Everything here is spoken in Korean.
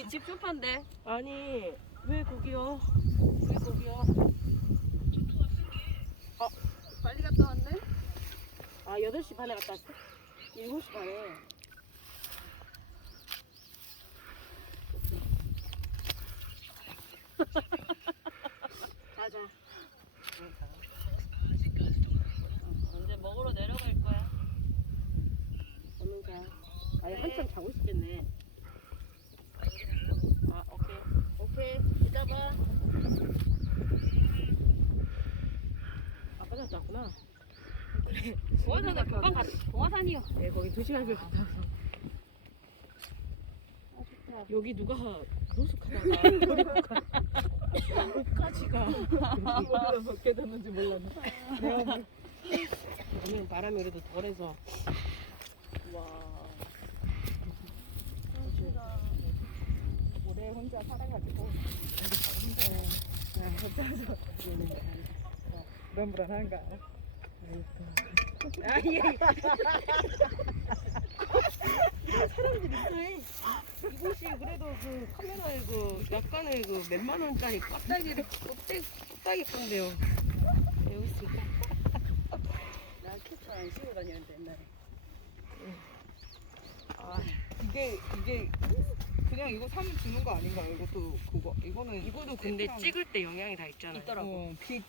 이집 쇼파인데. 아니 왜 거기요? 왜 거기요? 빨리 갔다 왔네. 아 8시 반에 갔다 왔어? 7시 반에 가자 언제 먹으러 내려갈 거야? 오는 거야 아니 한참 자고 싶겠네 아 오케이 오케이 이따 봐 전 잤구나. 그래 동화산에 금방 갔. 동화산이요. 네 거기 2시간을 갔다 와서. 여기 누가 노숙하다가. 가 옷까지가. 밖에 뒀는지 몰랐네. 내가 뭐 오늘 바람이 그래도 덜해서. 와. 올해 혼자 살아가지고. 야, 혼자서 불안불안한가? 아니 사람들이 이상해 이곳이 그래도 그 카메라에 그 약간의 그 몇만 원짜리 껍데기를 껍데기 껍데기 판대요 여기 있으니까 나 캡처 안 씌고 다니는데 옛날에. 아 이게 이게 그냥 이거 사면 주는 거 아닌가? 이것도 그거 이거는 이거도 근데 찍을 때 영향이 다 있잖아요 있더라고. 어, 빛